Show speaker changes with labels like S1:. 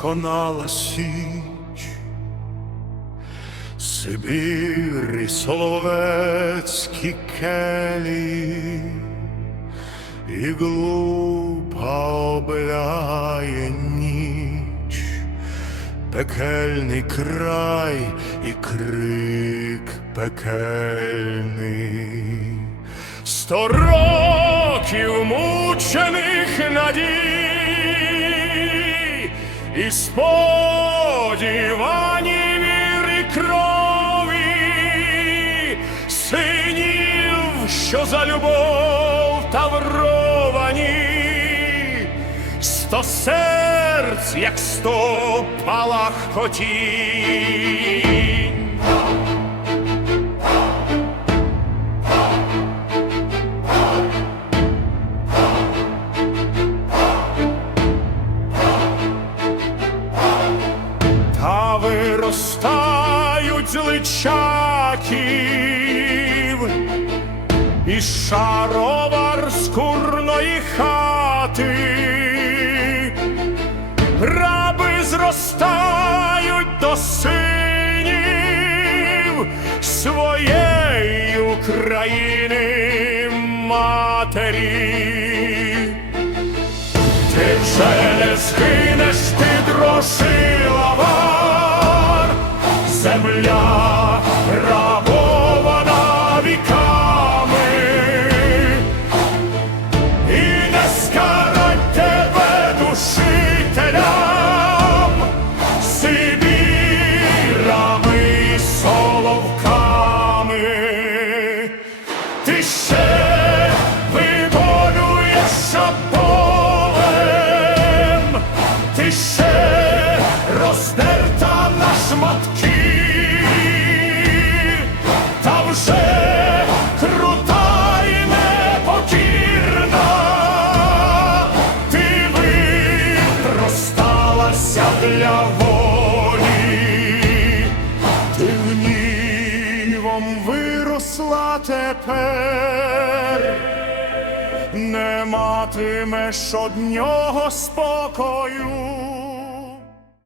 S1: сконала січ, Сибір і соловецькі келі, і глупа обляє ніч, пекельний край і крик пекельний. Сто років мучених надій і сподівані віри крові, синів, що за любов тавровані, сто серць, як сто палахотінь. Та виростають з личаків із шаровар скурної хати, раби зростають до синів своєї України матері. Ти вже не згинеш, ти дрошила Ти ще виборюєш болем, ти ще роздерта на шматки, та вже крута і непокірна, ти виросталася для волі. Ти гнівом виросла тепер, не матимеш однього спокою.